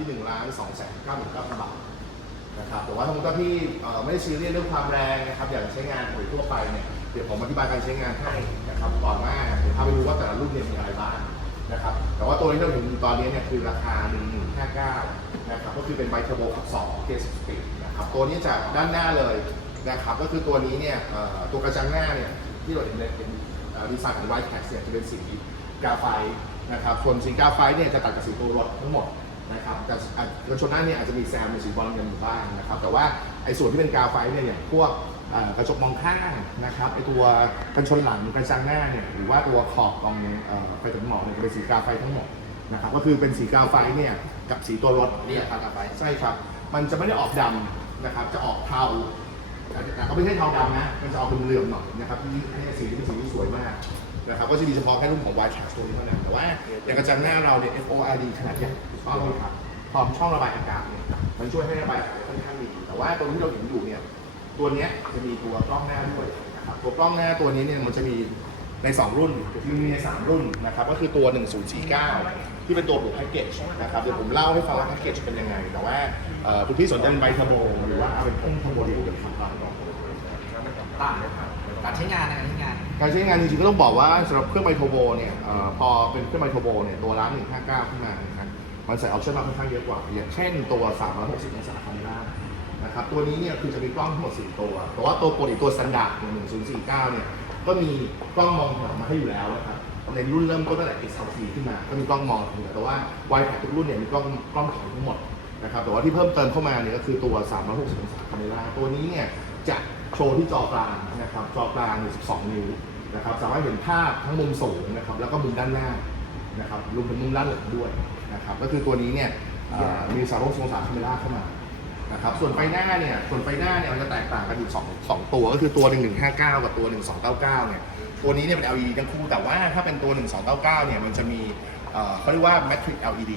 ที่1ล้าน2แสน9หมื่น9บาทนะครับแต่ว่าถ้าสมมติว่าที่ไม่ได้ซีเรียสเรื่องความแรงนะครับอย่ากจะใช้งานปุ๋ยทั่วไปเนี่ยเดี๋ยวผมอธิบายการใช้งานให้นะครับก่อนหน้าเดี๋ยวพาไปดูว่าแต่ละรุ่นเนี่ยมีอะไรบ้างนะครับแต่ว่าตัวที่เราเห็นอยู่ตอนนี้เนี่ยคือราคา 1159นะครับก็คือเป็นไบเทอร์โบขับ2 K 10 speed นะครับตัวนี้จากด้านหน้าเลยนะครับก็คือตัวนี้เนี่ยตัวกระจังหน้าเนี่ยที่เราเห็นเนี่ยเป็นดีไซน์ของไวท์แท็กเนี่ยจะเป็นสีกาไฟนะครับส่วนสีกาไฟเนี่ยจะตัดกับสีตัวรถทั้งหมด นะครับแต่กระชนหน้าเนี่ยอาจจะมีแซมเป็นสีบอลกันอยู่บ้างนะครับ แต่ว่าไอ้ส่วนที่เป็นกาไฟเนี่ยอย่างพวกกระจกมองข้างนะครับไอ้ตัวกันชนหลังกระจังหน้าเนี่ยหรือว่าตัวขอบตรงเอ่อไฟถึงหมอกเนี่ยเป็นสีกาไฟทั้งหมดนะครับก็คือเป็นสีกาไฟเนี่ยกับสีตัวรถเรียกกาไฟใช่ครับ มันจะไม่ได้ออกดำนะครับจะออกเทาแต่ก็ไม่ใช่เทาดำนะมันจะออกเป็นเหลืองหน่อยนะครับที่นี่สีที่เป็นสีที่สวยมากนะครับก็จะมีเฉพาะแค่รุ่นของ White Tax ตัวนี้เท่านั้นแต่ว่าอย่างกระจังหน้าเราเนี่ย FORD ขนาดใหญ่ ต้องไหมครับพร้อมช่องระบายอากาศเนี่ยมันช่วยให้ระบายอากาศได้ค่อนข้างดีแต่ว่าตัวที่เราเห็นอยู่เนี่ยตัวเนี้ยจะมีตัวกล้องหน้าด้วยนะครับตัวกล้องหน้าตัวนี้เนี่ยมันจะมีใน 2 รุ่นคือมีใน 3 รุ่นนะครับก็คือตัว 1049 ที่เป็นตัวบวกแพ็กเกจนะครับเดี๋ยวผมเล่าให้ฟังว่าแพ็กเกจเป็นยังไง แต่ว่าเอ่อคุณพี่สนใจเป็นไบเทอร์โบหรือว่าเอาเป็นพุ่งเทอร์โบที่ผมจะทำตามก่อนต่างการใช้งานนะการใช้งานการใช้งานจริงๆก็ต้องบอกว่าสำหรับเครื่องไบโทรโบเนี่ยเอ่อพอเป็นเครื่องไบโทรโบเนี่ยตัวร้าน159ขึ้นมานะครับ มันใส่ออปชั่นมาค่อนข้างเยอะกว่า อย่างเช่นตัว 360องศาคาเมรานะครับ ตัวนี้เนี่ยคือจะมีกล้องทั้งหมด 4 ตัว แต่ว่าตัวปกติตัวสแตนดาร์ดอย่าง1049 เนี่ย ก็มีกล้องมองหลังมาให้อยู่แล้วนะครับ ในรุ่นเริ่มต้นตั้งแต่ XLT ขึ้นมา ก็มีกล้องมองอยู่แล้วแต่ว่า y ทุกรุ่นเนี่ยมีกล้องกล้องถ่ายทั้งหมดนะครับ แต่ว่าที่เพิ่มเติมเข้ามาเนี่ยก็คือตัว 360องศาคาเมราตัวนี้เนี่ยจะโชว์ที่จอกลางนะครับ จอกลาง 12 นิ้วนะครับ สามารถเห็นภาพทั้งมุมสูงนะครับ แล้วก็มุมด้านหน้า นะครับรวมถึงมุมด้านหลังด้วยนะครับก็คือตัวนี้เนี่ยเอ่อมี360องศาคาเมราเข้ามานะครับส่วนไฟหน้าเนี่ยส่วนไฟหน้าเนี่ยมันจะแตกต่างกันอยู่2 2ตัวก็คือตัว 1159 กับตัว 1299 เนี่ยตัวนี้เนี่ยเป็น LED ทั้งคู่แต่ว่าถ้าเป็นตัว 1299 เนี่ยมันจะมีเอ่อเขาเรียกว่า Matrix LED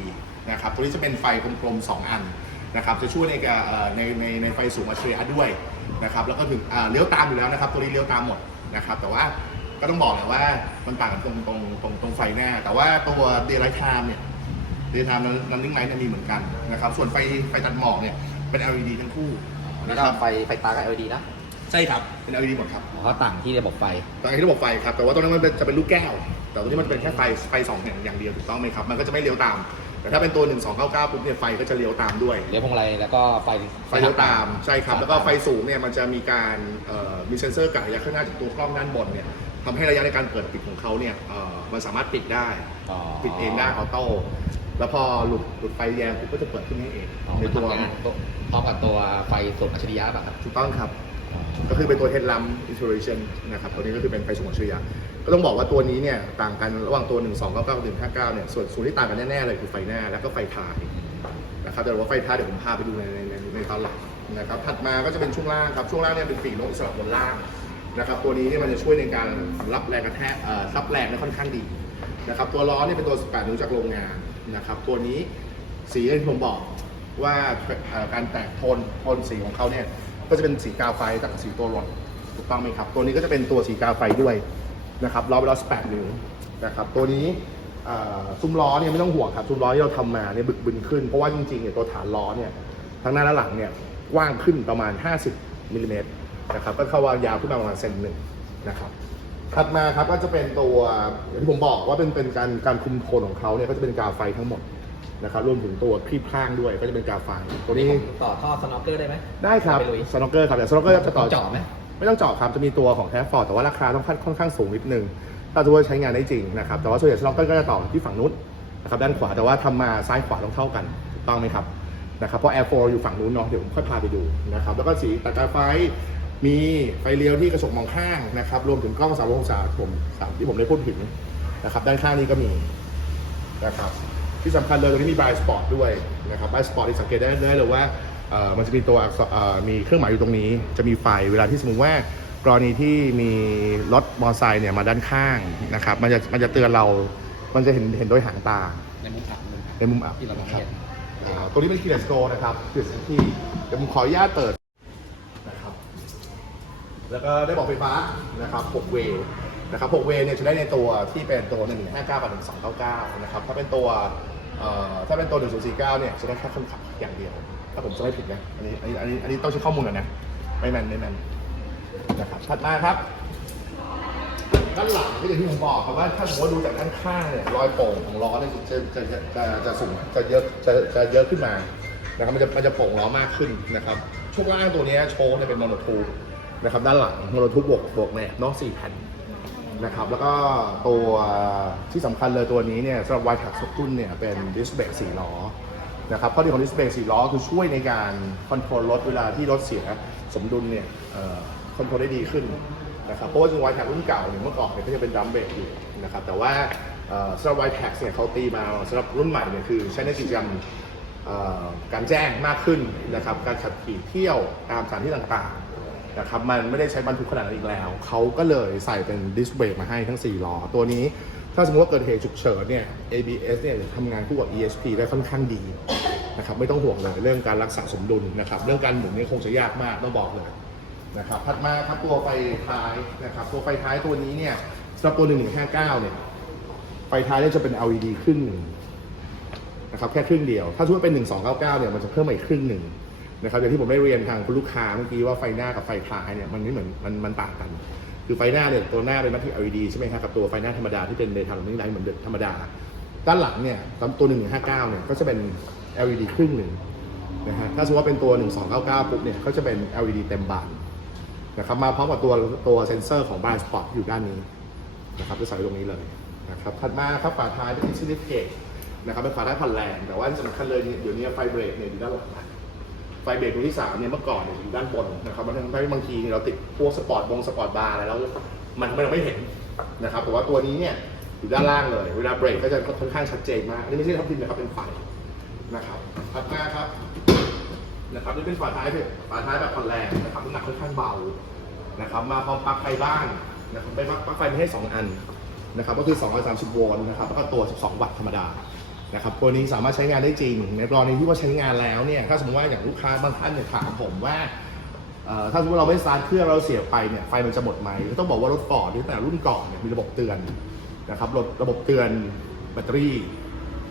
นะครับตัวนี้จะเป็นไฟกลมๆ 2 อันนะครับจะช่วยในการเอ่อในในในไฟสูงอัจฉริยะด้วยนะครับแล้วก็ถึงอ่าเลี้ยวตามอยู่แล้วนะครับ ตัวนี้เลี้ยวตามหมดนะครับแต่ว่า ก็ต้องบอกแหละว่ามันต่างกันตรงตรงตรงตรงไฟหน้า แต่ว่าตัว Daylight Time เนี่ย Daytime Running Light เนี่ยมีเหมือนกันนะครับ ส่วนไฟไฟตัดหมอกเนี่ยเป็น LED ทั้งคู่นี่นะก็ครับไฟไฟตากับ LED นะ ใช่ครับ เป็น LED หมดครับเพราะต่างที่ระบบไฟตอนนี้ที่ระบบไฟครับ แต่ว่าตรงนั้นมันเป็นจะเป็นลูกแก้ว แต่ตัวนี้มันเป็นแค่ไฟไฟสองแห่งอย่างเดียวถูกต้องไหมครับ มันก็จะไม่เลี้ยวตาม แต่ถ้าเป็นตัว 1299ปุ๊บเนี่ยไฟก็จะเลี้ยวตามด้วย เลี้ยวพวงมาลัยแล้วก็ไฟไฟเลี้ยวตาม ใช่ครับ แล้วก็ไฟสูงเนี่ยมันจะมีการเอ่อมีเซ็นเซอร์กะระยะข้างหน้าจากตัวกล้องด้านบนเนี่ย ทำให้ระยะในการเปิดปิดของเขาเนี่ยเอ่อมันสามารถปิดได้ อ๋อ ปิดเองได้ออโต้ แล้วพอหลุดหลุดไฟแยงปุ๊บก็จะเปิดขึ้นให้เองอ๋อในมันตัวทำงานพร้อมกับตัวไฟสูบอัจฉริยะป่ะครับถูกต้องครับ ก็คือเป็นตัว headlamp iteration นะครับ ตัวนี้ก็คือเป็นไฟสูงอัจฉริยะก็ต้องบอกว่าตัวนี้เนี่ยต่างกันระหว่างตัว 1 2 9 9กับ159เนี่ยส่วนส่วนที่ต่างกันแน่ๆเลยคือไฟหน้าแล้วก็ไฟท้ายนะครับแต่ว่าไฟท้ายเดี๋ยวผมพาไปดูในในในในตอนหลังนะครับถัดมาก็จะเป็นช่วงล่างครับช่วงล่างเนี่ยเป็นปีกนกอิสระบนล่าง นะครับตัวนี้เนี่ยมันจะช่วยในการรับแรงกระแทกเอ่อรับแรงได้ค่อนข้างดีนะครับตัวล้อเนี่ยเป็นตัว 18 นิ้วจากโรงงานนะครับตัวนี้สีที่ผมบอกว่าการแตกโทนโทนสีของเขาเนี่ยก็จะเป็นสีกาวไฟต่ากับสีตัวรถถูกต้องไหมครับ ตัวนี้ก็จะเป็นตัวสีกาวไฟด้วยนะครับล้อเป็นล้อ 18 นิ้วนะครับตัวนี้ซุ้มล้อเนี่ยไม่ต้องห่วงครับซุ้มล้อที่เราทำมาเนี่ยบึกบึนขึ้นเพราะว่าจริงๆเนี่ยตัวฐานล้อเนี่ยทั้งหน้าและหลังเนี่ยกว้างขึ้นประมาณ 50มิลลิเมตร นะครับก็เข้าวายาวขึ้นมาประมาณเซนหนึ่งนะครับถัดมาครับก็จะเป็นตัวอย่างที่ผมบอกว่าเป็นเป็นการการคุมโทนของเขาเนี่ยก็จะเป็นกาวไฟทั้งหมดนะครับรวมถึงตัวคลีบข้างด้วยก็จะเป็นกาวไฟตัวนี้ต่อท่อสโนว์เกอร์ได้ไหมได้ครับไปลุยสโนว์เกอร์ครับแต่สโนว์เกอร์จะต่อเจาะไหมไม่ต้องเจาะครับจะมีตัวของแท้ฟอร์ดแต่ว่าราคาต้องค่อนข้างสูงนิดนึงถ้าจะว่าใช้งานได้จริงนะครับแต่ว่าส่วนใหญ่สโนว์เกอร์ก็จะต่อที่ฝั่งนู้นนะครับด้านขวาแต่ว่าทำมาซ้ายขวาต้องเท่ากันถูกต้องไหมครับนะครับเพราะ Air 4อยู่ฝั่งนู้นเนาะเดี๋ยวผมค่อยพาไปดูนะครับแล้วก็สีตากาไฟ มีไฟเลี้ยวที่กระจกมองข้างนะครับ รวมถึงกล้อง360องศาผมสามที่ผมได้พูดถึงนะครับ ด้านข้างนี้ก็มีนะครับ ที่สำคัญเลยตรงนี้มีบ y สปอร์ตด้วยนะครับบ y สปอร์ตที่สังเกตได้ได้เลยว่าเอ่อมันจะมีตัวอักษรเอ่อมีเครื่องหมายอยู่ตรงนี้ จะมีไฟเวลาที่สมมติว่ากรณีที่มีรถมอเตอร์ไซค์เนี่ยมาด้านข้างนะครับ มันจะมันจะเตือนเรา มันจะเห็นเห็นโดยหางตาในมุมอับมุมอับในมุมอับที่เรามองคไม่รับเห็นอ่าตัวนี้เป็นคีย์เลสโกนะครับคีย์เลสที่เดี๋ยวผมขออนุญาตเปิดนะครับ แล้วก็ได้บอกไฟฟ้านะครับ6เวย์นะครับ6เวย์เนี่ยจะได้ในตัวที่เป็นตัว159กับ1299 นะครับ ถ้าเป็นตัวถ้าเป็นตัว 1049 เนี่ยจะได้แค่คนขับอย่างเดียว ถ้าผมจะไม่ผิดนะ อันนี้อันนี้อันนี้อันนี้ต้องใช้ข้อมูลหน่อยนะไม่แมนไม่แมนนะครับถัดมาครับ ด้านหลังก็อย่างที่ผมบอกครับว่าถ้าสมมติว่าดูจากด้านข้างเนี่ยรอยโป่งของล้อเนี่ยจะจะจะจะจะสูงจะเยอะจะจะเยอะขึ้นมานะครับมันจะมันจะโป่งล้อมากขึ้นนะครับช่วงล่างตัวนี้โชว์เนี่ยเป็นโมโนทู นะครับด้านหลังโมโนทูบบวกบวกเนี่ยนอกสี่แผ่นนะครับแล้วก็ตัวที่สำคัญเลยตัวนี้เนี่ยสำหรับวายถักสุดรุ่นเนี่ยเป็นดิสเบรกสี่ล้อนะครับข้อดีของดิสเบรกสี่ล้อคือช่วยในการคอนโทรลรถเวลาที่รถเสียสมดุลเนี่ยคอนโทรลได้ดีขึ้นนะครับเพราะว่าจริงไวแท็กรุ่นเก่าเนี่ยเมื่อก่อนเนี่ยก็จะเป็นดัมเบรกอยู่นะครับแต่ว่าสำหรับไวแท็กเนี่ยเขาตีมาสำหรับรุ่นใหม่เนี่ยคือใช้ในกิจกรรมการแจ้งมากขึ้นนะครับการขับขี่เที่ยวตามสถานที่ต่างๆ นะครับมันไม่ได้ใช้บรรทุกขนาดนั้นอีกแล้ว เขาก็เลยใส่เป็นดิสเบรกมาให้ทั้ง 4 ล้อ ตัวนี้ถ้าสมมติว่าเกิดเหตุฉุกเฉินเนี่ย ABS เนี่ยทำงานคู่กับ ESP ได้ค่อนข้างดีนะครับไม่ต้องห่วงเลยเรื่องการรักษาสมดุลนะครับเรื่องการหมุนเนี่ยคงจะยากมากต้องบอกเลยนะครับถัดมาครับตัวไฟท้ายนะครับตัวไฟท้ายตัวนี้เนี่ยสำหรับตัว 1159 เนี่ยไฟท้ายเนี่ยจะเป็น LED ครึ่งหนึ่งนะครับแค่ครึ่งเดียว ถ้าสมมติเป็น 1299 เนี่ยมันจะเพิ่มมาอีกครึ่งหนึ่ง นะครับอย่างที่ผมได้เรียนทางคุณลูกค้าเมื่อกี้ว่าไฟหน้ากับไฟท้ายเนี่ยมันไม่เหมือนมันมันต่างกัน คือไฟหน้าเนี่ยตัวหน้าเป็นมัลติ LED ใช่ไหมครับกับตัวไฟหน้าธรรมดาที่เป็นในทางไม่ไลท์เหมือนเดิมธรรมดา ด้านหลังเนี่ยตัว1159เนี่ยก็จะเป็น LED ครึ่งหนึ่งนะฮะถ้าสมมติว่าเป็นตัว 1299ปุ๊บเนี่ยก็จะเป็น LED เต็มบานนะครับมาพร้อมกับตัวตัวเซ็นเซอร์ของ Blind Spot อยู่ด้านนี้นะครับจะใส่ตรงนี้เลยนะครับถัดมาครับฝาท้ายเป็นซิลิเกตนะครับเป็นฝาท้ายผ่อนแรงแต่ว่าที่สำคัญเลยเนี่ยเดี๋ยวนี้ไฟเบรกเนี่ยอยู่ด้านหลังนะ ไฟเบรกตัวที่สามเนี่ยเมื่อก่อนเนี่ยอยู่ด้านบนนะครับมันทำให้บางทีเราติดพวกสปอร์ตบงสปอร์ตบาร์อะไรแล้วมันมันไม่เห็นนะครับแต่ว่าตัวนี้เนี่ยอยู่ด้านล่างเลย เวลาเบรกก็จะค่อนข้างชัดเจนมากอันนี้ไม่ใช่ทับทิมนะครับเป็นไฟนะครับถัดมาครับนะครับนี่เป็นฝาท้ายเป็นฝาท้ายแบบผ่อนแรงนะครับน้ำหนักค่อนข้างเบานะครับมาพร้อมปลั๊กไฟบ้านนะครับเป็นปลั๊กไฟมีให้2อันนะครับก็คือ230โวลต์นะครับแล้วก็ตัว 12 วัตต์ธรรมดา นะครับตัวนี้สามารถใช้งานได้จริง ในกรณีที่ว่าใช้งานแล้วเนี่ยถ้าสมมติว่าอย่างลูกค้าบางท่านเนี่ยถามผมว่าถ้าสมมติเราไม่สตาร์ทเครื่องเราเสียไปเนี่ยไฟมันจะหมดไหมก็ต้องบอกว่ารถฟอร์ดตั้งแต่รุ่นก่อนเนี่ยมีระบบเตือนนะครับรถระบบเตือนแบตเตอรี่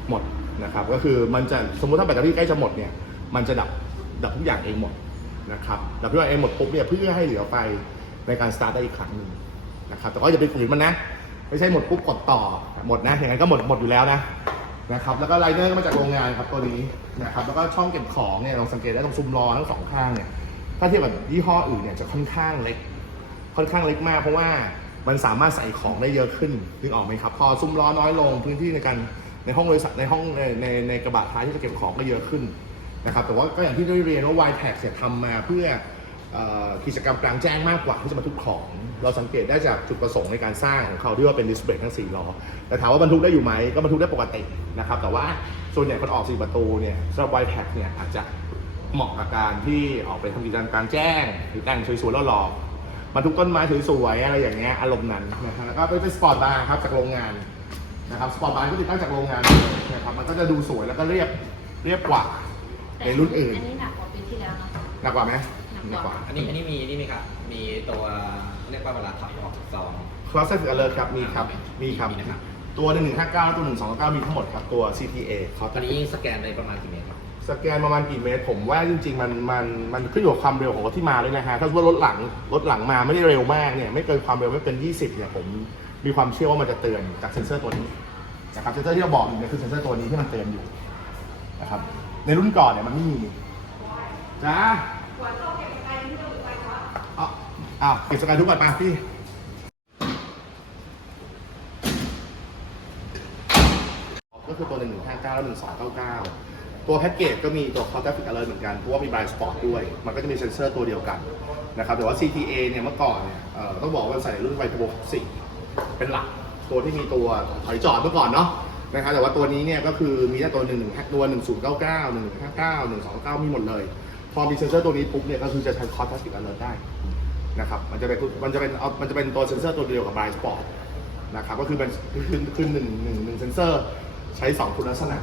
หมดนะครับก็คือมันจะสมมติถ้าแบตเตอรี่ใกล้จะหมดเนี่ยมันจะดับดับทุกอย่างเองหมดนะครับดับทุกอย่างเองหมดปุ๊บเนี่ยเพื่อให้เหลือไฟในการสตาร์ทได้อีกครั้งหนึ่งนะครับแต่ก็อย่าไปฝืนมันนะไม่ใช่หมดปุ๊บกดต่อหมดนะอย่างนั้นก็หมดหมดอยู่แล้วนะ นะครับแล้วก็ไลเนอร์ก็มาจากโรงงานครับตัวนี้นะครับแล้วก็ช่องเก็บของเนี่ยลองสังเกตได้ตรงซุ้มล้อทั้งสองข้างเนี่ยถ้าเทียบกับยี่ห้ออื่นเนี่ยจะค่อนข้างเล็ก ค่อนข้างเล็กมาก เพราะว่ามันสามารถใส่ของได้เยอะขึ้นนึกออกไหมครับพอซุ้มล้อน้อยลงพื้นที่ในการในห้องบริษัทในห้องในในในกระบะท้ายที่จะเก็บของก็เยอะขึ้นนะครับแต่ว่าก็อย่างที่ได้เรียนว่า y t a x เนี่ยทำมาเพื่อ กิจกรรมกลางแจ้งมากกว่าที่จะบรรทุกของ เราสังเกตได้จากจุดประสงค์ในการสร้างของเขาที่ว่าเป็นดิสเบรกทั้ง4ล้อแต่ถามว่าบรรทุกได้อยู่ไหมก็บรรทุกได้ปกตินะครับแต่ว่าส่วนใหญ่คนออก4ประตูเนี่ยสำหรับ y t a x เนี่ยอาจจะเหมาะกับการที่ออกไปทำกิจกรรมกลางแจ้ง หรือแต่งสวยๆแล้วหล่อบรรทุกต้นไม้สวยๆอะไรอย่างเงี้ยอารมณ์นั้นนะฮะแล้วก็เป็นสปอร์ตบาร์ครับจากโรงงานนะครับสปอร์ตบาร์ก็ติดตั้งจากโรงงานเลยนะครับมันก็จะดูสวยแล้วก็เรียบเรียบกว่าในรุ่นอื่นอันนี้หนักกว่าปีที่แล้วนะคะหนักกว่าไหม หนักกว่าอันนี้อันนี้มีนี่มีครับ มีตัวเรียกว่าเวลาถอยออกซองคลาสเซอร์อเลอร์ครับ มีครับ มีครับ มีนะครับ ตัว 1159 ตัว 1299 มีทั้งหมดครับ ตัว CTA ครับตอนนี้สแกนในประมาณกี่เมตรครับ สแกนประมาณกี่เมตร ผมว่าจริง ๆ มันมันมันขึ้นอยู่กับความเร็วของรถที่มาด้วยนะฮะ ถ้าสมมุติว่ารถหลังรถหลังมาไม่ได้เร็วมากเนี่ย ไม่เกินความเร็วไม่เกิน 20 เนี่ย ผมมีความเชื่อว่ามันจะเตือนจากเซ็นเซอร์ตัวนี้นะครับเซ็นเซอร์ที่เราบอกอยู่เนี่ยคือเซ็นเซอร์ตัวนี้ที่มันเตือนอยู่นะครับ ในรุ่นก่อนเนี่ยมันไม่มีจ้าเอา อ้าวเก็บสกายทุกก่อนไปพี่ ก็คือตัว1159และ1299ตัวแพ็กเกจก็มีตัว c o n t a c t Alert เหมือนกัน เพราะว่ามี Blind Spot ด้วย มันก็จะมีเซ็นเซอร์ตัวเดียวกันนะครับ แต่ว่า CTA เนี่ยเมื่อก่อนเนี่ยเอ่อต้องบอกว่าใส่รุ่นไวท์โบ4เป็นหลัก ตัวที่มีตัวถอยจอดเมื่อก่อนเนาะนะครับแต่ว่าตัวนี้เนี่ยก็คือมีแค่ตัว11ตัว1099 1159 1299มีหมดเลย พอมีเซ็นเซอร์ตัวนี้ปุ๊บเนี่ยก็คือจะใช้ c o n t a c t Alert ได้ นะครับมันจะเป็นมันจะเป็นเอามันจะเป็นตัวเซ็นเซอร์ตัวเดียวกับ Blind Spot นะครับก็คือเป็นคือคือหนึ่งหนึ่งหนึ่งเซนเซอร์ใช้2คุณลักษณะ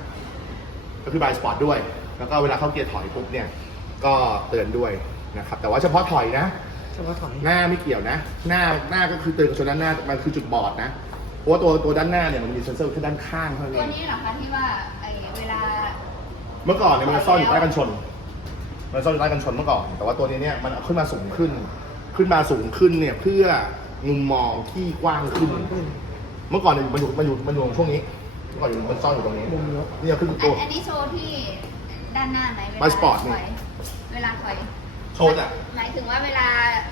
ก็คือบายสปอร์ตด้วย แล้วก็เวลาเข้าเกียร์ถอยปุ๊บเนี่ยก็เตือนด้วยนะครับแต่ว่าเฉพาะถอยนะเฉพาะถอยหน้าไม่เกี่ยวนะ หน้าหน้าก็คือเตือนกับชนด้านหน้ามันคือจุดบอดนะเพราะว่าตัวตัวด้านหน้าเนี่ยมันมีเซ็นเซอร์แค่ด้านข้างเท่านั้นตัวเองนี้เหรอคะที่ว่าไอ้เวมื่อก่อนเนี่ยมันจะซ่อนอยู่ใต้กันชน มันซ่อนอยู่ใต้กันชนเมื่อก่อน แต่ว่าตัวนี้เนี่ยมันเอาขึ้นมาสูงขึ้น ขึ้นมาสูงขึ้นเนี่ยเพื่อมุมมองที่กว้างขึ้น เมื่อก่อนเนี่ยมันอยู่มันอยู่มันอยู่ตรงช่วงนี้เมื่อก่อนอยู่มันซ่อนอยู่ตรงนี้มุมรถนี่คืออัตันวอันนี้โชว์ที่ด้านหน้าไหมเวลา My Sport นี่ถอยเวลาถอยโชว์อะหมายถึงว่าเวลา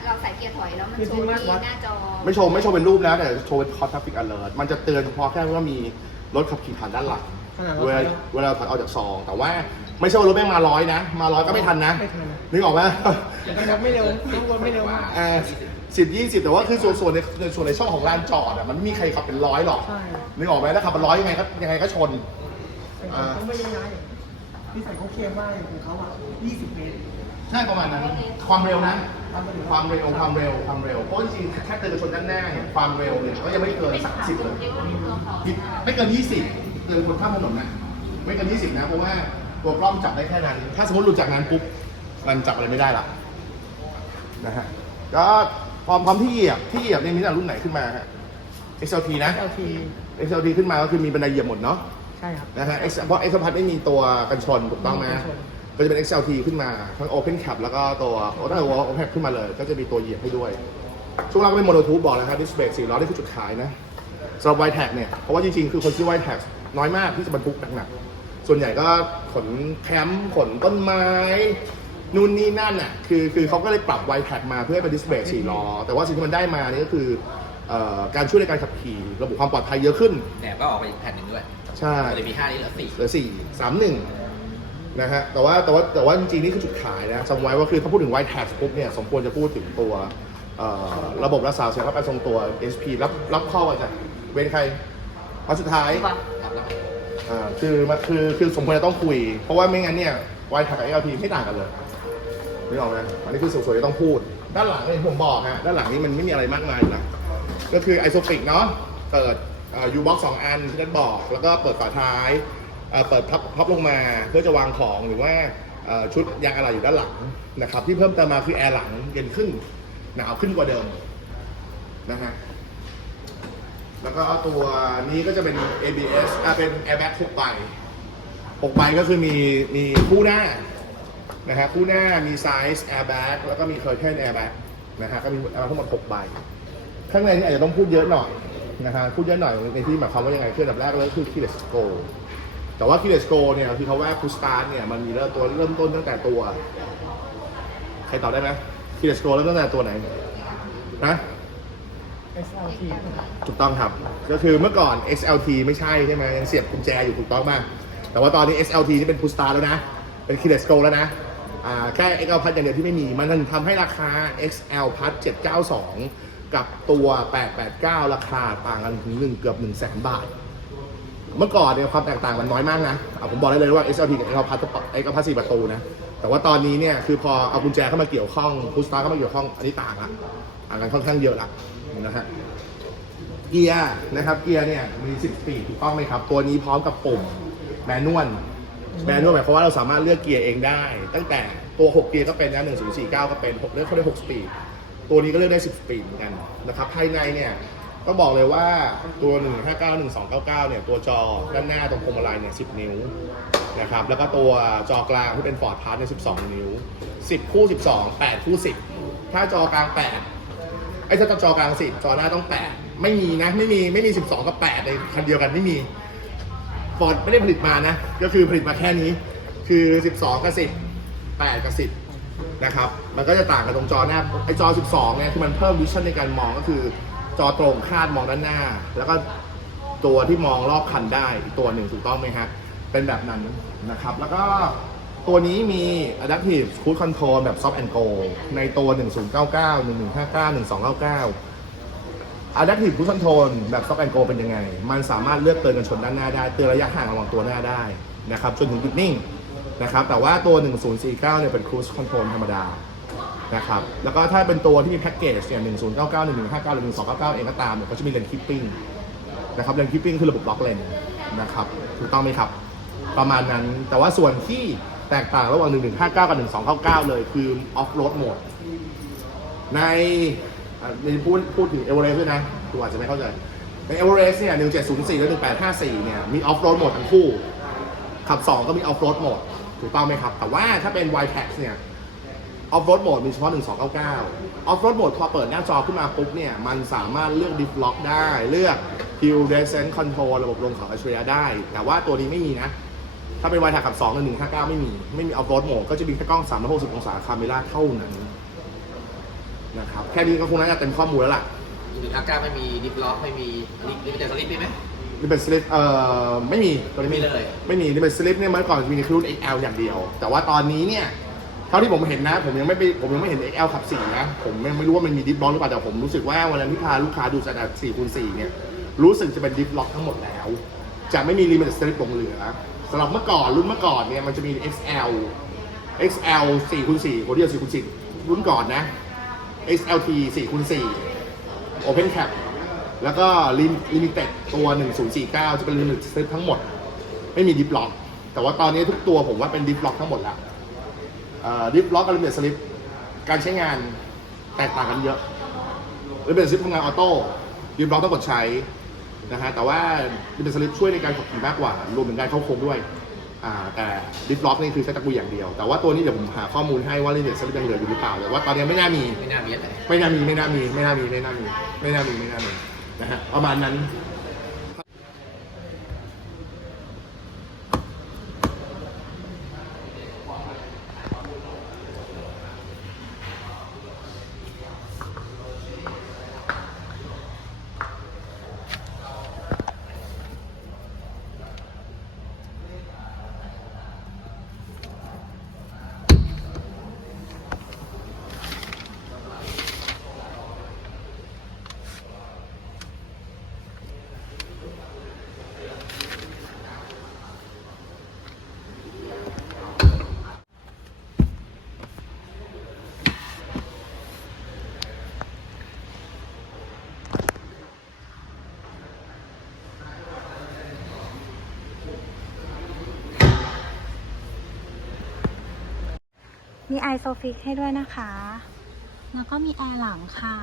เราใส่เกียร์ถอยแล้วมันโชว์ที่หน้าจอไม่โชว์ไม่โชว์เป็นรูปนะแต่โชว์เป็นคอร์ทราฟิกอ lert มันจะเตือนเฉพาะแค่ว่ามีรถขับขี่ผ่านด้านหลังขนาดเวว่าลาเวลาถอยออกจากซอง แต่ว่า ไม่ใช่ว่ารถแม่งมาร้อยนะ มาร้อยก็ไม่ทันนะ ไม่ทัน นึกออกไหมแต่ต้องรถไม่เร็วต้องรถไม่เร็วมากอ่าสิบยี่สิบแต่ว่าคือส่วนส่วนในในส่วนในช่องของลานจอดอะมันไม่มีใครขับเป็นร้อยหรอกใช่ นึกออกไหมถ้าขับเป็นร้อยยังไงก็ยังไงก็ชนแต่ผมต้องไม่ย้ายที่ใส่เขาเคลมว่าของเขาอะ20 เมตรใช่ประมาณนั้น ความเร็วนะตามมาถึงความเร็วความเร็วความเร็วเพราะจริงๆแค่เตือนชนด้านหน้าเนี่ยความเร็วเนี่ยก็ยังไม่เกินสามสิบเลย ไม่เกินยี่สิบเตือนคนข้ามถนนนะ ไม่เกินยี่สิบนะ เพราะว่า ตัวกล้องจับได้แค่นั้น ถ้าสมมติหลุดจากนั้นปุ๊บ มันจับอะไรไม่ได้ละนะฮะ ก็ความความที่เหยียบ ที่เหยียบเนี่ยมีตั้งแต่รุ่นไหนขึ้นมาฮะ XLT นะ LT XLT ขึ้นมาก็คือมีบันไดเหยียบหมดเนาะ ใช่ครับนะฮะ X เพราะ X พัทไม่มีตัวกันชนถูกต้องไหมกันชนก็จะเป็น XLT ขึ้นมา ทั้ง Open Cap แล้วก็ตัวโอ้ถ้าหัว Open Cap ขึ้นมาเลย ก็จะมีตัวเหยียบให้ด้วย ช่วงล่างก็เป็นโมโนทูบบอกแล้วครับดิสเบรกสี่ล้อนี่คือจุดขายนะสำหรับไวแท็กเนี่ย เพราะว่าจริงๆ คือคนที่ไวแท็กน้อยมากที่จะบรรทุกหนักๆ ส่วนใหญ่ก็ขนแคมป์ขนต้นไม้ นู่นนี่นั่นอะคือคือเขาก็เลยปรับไวแท็กมาเพื่อให้เป็นดิสเบรกสี่ล้อ แต่ว่าสิ่งที่มันได้มานี่ก็คือเอ่อการช่วยในการขับขี่ระบบความปลอดภัยเยอะขึ้น แหนบก็ออกไปอีกแผ่นหนึ่งด้วยใช่ เลยมีห้านี้เหลือสี่เหลือสี่สามหนึ่งนะฮะแต่ว่าแต่ว่าแต่ว่าจริงๆนี่คือจุดขายนะจำไว้ว่าคือถ้าพูดถึง White Tax ปุ๊บเนี่ยสมควรจะพูดถึงตัวเอ่อระบบรักษาเสียงรับการทรงตัว SP รับรับเข้ามาจากเว้นใครมาสุดท้ายครับแล้ว อ่าคือมันคือคือสมควรจะต้องคุย เพราะว่าไม่งั้นเนี่ย White Tax กับ LP ไม่ต่างกันเลยนึกออกไหมอันนี้คือสมควรจะต้องพูด ด้านหลังเนี่ยผมบอกฮะด้านหลังนี้มันไม่มีอะไรมากมายอยู่แล้วก็คือไอโซฟิกเนาะเปิดยูบ็อกสองอันที่นั่นบอก แล้วก็เปิดฝาท้ายเอ่อเปิดพับพับลงมาเพื่อจะวางของหรือว่าอ่อชุดยางอะไหล่อยู่ด้านหลังนะครับที่เพิ่มเติมมาคือแอร์หลังเย็นขึ้นหนาวขึ้นกว่าเดิมนะฮะ แล้วก็ตัวนี้ก็จะเป็น ABS อะเป็น airbag 6ใบ6ใบก็คือมีมีคู่หน้านะฮะคู่หน้ามีไซส์ airbag แล้วก็มี curtain airbag นะฮะก็มีทั้งหมด6ใบข้างในนี่อาจจะต้องพูดเยอะหน่อยนะฮะพูดเยอะหน่อยในที่หมายความว่ายังไงคืออันดับแรกเลยคือ keyless go แต่ว่า keyless go เนี่ยคือเขาว่า push start เนี่ยมันมีเริ่มตัวเริ่มต้นตั้งแต่ตัว ใครตอบได้ไหม keyless go เริ่มตั้งแต่ตัวไหนนะ SLT ถูกต้องครับ ก็คือเมื่อก่อน XLT ไม่ใช่ใช่ไหมยังเสียบกุญแจอยู่ถูกต้องมาก แต่ว่าตอนนี้ XLT นี่เป็น push start แล้วนะ เป็น keyless go แล้วนะแค่ XL พัดอย่างเดียวที่ไม่มี มันทำให้ราคา XL พัด792 กับตัว 889 ราคาต่างกันถึงหนึ่งเกือบ1 0 0 0 0แสนบาท เมื่อก่อนเนี่ยความแตกต่างมันน้อยมากนะผมบอกได้เลยว่า XLT กับ XL พัด XL พัด4ประตูนะ แต่ว่าตอนนี้เนี่ยคือพอเอากุญแจเข้ามาเกี่ยวข้อง push start เข้ามาเกี่ยวข้องอันนี้ต่างละต่างกันค่อนข้างเยอะละ นะฮะเกียร์นะครับเกียร์เนี่ยมี 10 สปีดถูกต้องไหมครับ ตัวนี้พร้อมกับปุ่มแมนนวลแมนนวลหมายความว่าเราสามารถเลือกเกียร์เองได้ ตั้งแต่ตัว 6 เกียร์ก็เป็นนะ1049 ก็เป็น6เลือกเขาได้6สปีดตัวนี้ก็เลือกได้ 10 สปีดเหมือนกันนะครับภายในเนี่ยต้องบอกเลยว่าตัว 159 1299 เนี่ย ตัวจอด้านหน้าตรงพวงมาลัยเนี่ย 10 นิ้วนะครับแล้วก็ตัวจอกลางที่เป็นฟอร์ดพาร์ทเนี่ย 12 นิ้ว 10 คู่ 12 8 คู่ 10 ถ้าจอกลาง 8 ไอ้ถ้าจอกลางสิบจอหน้าต้องแปดไม่มีนะ ไม่มีไม่มีสิบสองกับแปดในคันเดียวกันไม่มีฟอร์ดไม่ได้ผลิตมานะ ก็คือผลิตมาแค่นี้ คือสิบสองกับสิบแปดกับสิบนะครับ มันก็จะต่างกันตรงจอหน้าไอ้จอ12เนี่ยคือมันเพิ่มวิชั่นในการมองก็คือ จอตรงคาดมองด้านหน้า แล้วก็ตัวที่มองรอบคันได้อีกตัวหนึ่งถูกต้องไหมฮะเป็นแบบนั้นนะครับ แล้วก็ ตัวนี้มี Adaptive Cruise Control แบบ Soft and Go ในตัว 1099 1159 1299 Adaptive Cruise Control แบบ Stop and Go เป็นยังไง มันสามารถเลือกเตือนกันชนด้านหน้าได้ เตือนระยะห่างระหว่างตัวหน้าได้นะครับจนถึงหยุดนิ่งนะครับ แต่ว่าตัว 1049 เนี่ยเป็น Cruise Control ธรรมดานะครับ แล้วก็ถ้าเป็นตัวที่มีแพ็กเกจเนี่ย1099 1159 หรือ 1299 เองก็ตามเนี่ยเขาจะมีเลนคิปปิ้งนะครับเลนคิปปิ้งคือระบบล็อกเลนนะครับ ถูกต้องไหมครับ ประมาณนั้น แต่ว่าส่วนที่ แตกต่างระหว่าง 1159 กับ 1299 เลย คือ Off Road Mode ในในพูดพูดถึงเอเวอเรสต์ด้วยนะดูอาจจะไม่เข้าใจ ในเอเวอเรสต์เนี่ย 1704 และ 1854 เนี่ย มีออฟโรดโหมดทั้งคู่ ขับ 2 ก็มีออฟโรดโหมด ถูกต้องไหมครับ แต่ว่าถ้าเป็น y t a x เนี่ย Off Road Mode มีเฉพาะ 1299 Off Road Mode พอเปิดหน้าจอขึ้นมาปุ๊บเนี่ย มันสามารถเลือก Diff Lock ได้ เลือก Hill Descent Control ระบบลงเขาอัจฉริยะได้ แต่ว่าตัวนี้ไม่มีนะ ถ้าเป็น y t a x กับ2กับ159ไม่มีไม่มี Off Road Mode ก็จะมีแค่กล้อง360องศาคาเมล่าเท่านั้นนะครับแค่นี้ก็คงน่าจะเต็มข้อมูลแล้วล่ะหนึ่งห้าเก้าไม่มีดิฟล็อกไม่มีลิฟต์แต่สลิปมีไหมนี่เป็นสลิปเอ่อไม่มีตัวนี้ไม่มีเลยไม่มีนี่เป็นสลิปเนี่ยเมื่อก่อนมีในรุ่น XL อย่างเดียว แต่ว่าตอนนี้เนี่ยเท่าที่ผมเห็นนะ ผมยังไม่ไปผมยังไม่เห็น XL ขับ4นะ ผมยังไม่รู้ว่ามันมีดิฟล็อกหรือเปล่าแต่ผมรู้สึกว่าวันนั้นที่พาลูกค้าดูสแตนดาร์ด4คูณ4เนี่ยรู้สึกจะเป็นดิฟล็อกทั้งหมดแล้ว จะไม่มีลิมิตสลิปลงเหลือ สำหรับเมื่อก่อนรุ่นเมื่อก่อนเนี่ยมันจะมี XL XL 4คูณ4โคเดีย4คูณ4รุ่นก่อนนะ XLT 4คูณ4 Open Cap แล้วก็ลิมิเต็ดตัว 1049 จะเป็นลิมิตสลิปทั้งหมด ไม่มีดิฟล็อก แต่ว่าตอนนี้ทุกตัวผมว่าเป็นดิฟล็อกทั้งหมดแล้วดิฟล็อกกับลิมิตสลิปการใช้งานแตกต่างกันเยอะลิมิตสลิปทำงานออโต้ดิฟล็อกต้องกดใช้ นะฮะแต่ว่าลิมิตสลิปช่วยในการขับขี่มากกว่ารวมถึงการเข้าโค้งด้วยอ่าแต่ดิฟล็อกนี่คือใช้ตะกุยอย่างเดียว แต่ว่าตัวนี้เดี๋ยวผมหาข้อมูลให้ว่าลิมิตสลิปยังเหลืออยู่หรือเปล่าแต่ว่าตอนนี้ไม่น่ามี ไม่น่ามีอะไร ไม่น่ามีไม่น่ามีไม่น่ามีไม่น่ามีไม่น่ามีไม่น่ามีนะฮะประมาณนั้น มีไอโซฟิกให้ด้วยนะคะ แล้วก็มีแอร์หลังค่ะ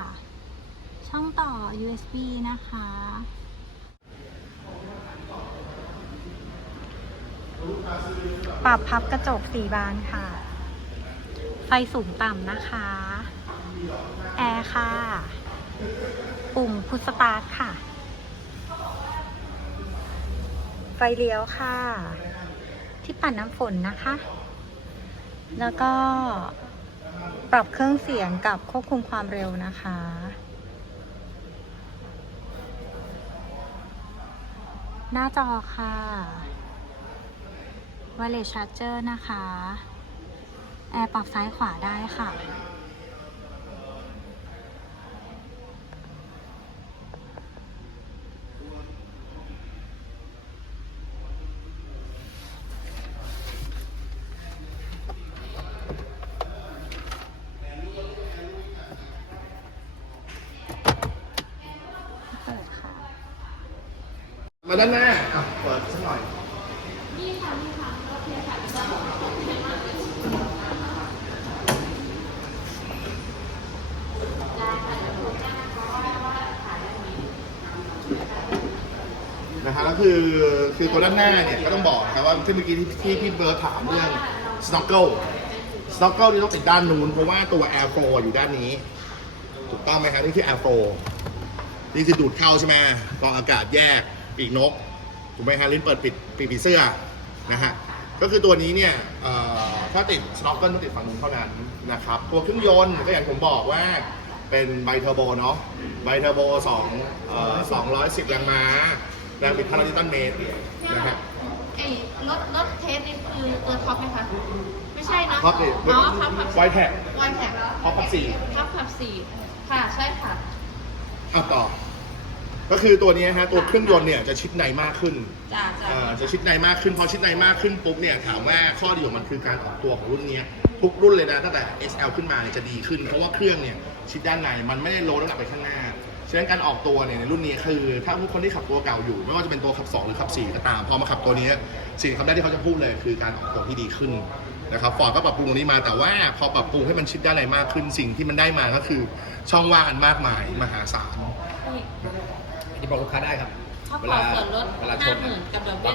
ช่องต่อ USB นะคะ ปรับพับกระจกสีบานค่ะ ไฟสูงต่ำนะคะ แอร์ค่ะ ปุ่มพุชสตาร์ทค่ะ ไฟเลี้ยวค่ะ ที่ปัดน้ำฝนนะคะ แล้วก็ปรับเครื่องเสียงกับควบคุมความเร็วนะคะ หน้าจอค่ะ Wireless Charger นะคะ แอร์ปรับซ้ายขวาได้ค่ะ มาด้านหน้าอะเปิดสักหน่อยนะฮะแล้วคือคือตัวด้านหน้าเนี่ยก็ต้องบอกนะครับว่าที่เมื่อกี้ที่ที่พี่เบิร์ดถามเรื่อง snorkel snorkel นี่ต้องติดด้านนู้นเพราะว่าตัว air flow อยู่ด้านนี้ ถูกต้องไหมครับนี่คือ air flow นี่คือดูดเข้าใช่ไหมกรองอากาศแยก ปีกนกถูกไหมฮะลิ้นเปิดปิดปีกผีเสื้อนะฮะก็คือตัวนี้เนี่ยเอ่อถ้าติด snorkel ต้องติดฝั่งนู้นเท่านั้นนะครับตัวเครื่องยนต์ก็อย่างผมบอกว่าเป็นไบเทอร์โบเนาะไบเทอร์โบสองเอ่อ210แรงม้าแรงบิดพันนิวตันเมตรนะฮะไอ้รถรถเทสนี่คือตัวท็อปไหมคะไม่ใช่นะท็อปเนี่ยอ๋อท็อปขับไวแท็กไวแท็กท็อปขับสี่ท็อปขับสี่ค่ะใช่ค่ะอะต่อ ก็คือตัวนี้ฮะตัวเครื่องยนต์เนี่ยจะชิดในมากขึ้นจ้าจ้าอ่าจะชิดในมากขึ้นพอชิดในมากขึ้นปุ๊บเนี่ยถามว่าข้อดีของมันคือการออกตัวของรุ่นเนี้ยทุกรุ่นเลยนะตั้งแต่ SL ขึ้นมาเนี่ยจะดีขึ้น เพราะว่าเครื่องเนี่ยชิดด้านในมันไม่ได้โลน้ำหนักไปข้างหน้าฉะนั้นการออกตัวเนี่ยในรุ่นนี้คือ ถ้าผู้คนที่ขับตัวเก่าอยู่ ไม่ว่าจะเป็นตัวขับ 2 หรือขับ 4 ก็ตาม พอมาขับตัวนี้สิ่งคำแรกที่เขาจะพูดเลยคือการออกตัวที่ดีขึ้นนะครับฟอร์ดก็ปรับปรุงตรงนี้มาแต่ว่าพอปรับปรุงให้มันชิดด้านในมากขึ้นสิ่งที่มันได้มาก็คือช่องว่างอันมากมายมหาศาล ที่บอกลูกค้าได้ครับถ้าเวขอลาส่วนลดเวลาชห้านหมื่นนะกับดอกเบี้ย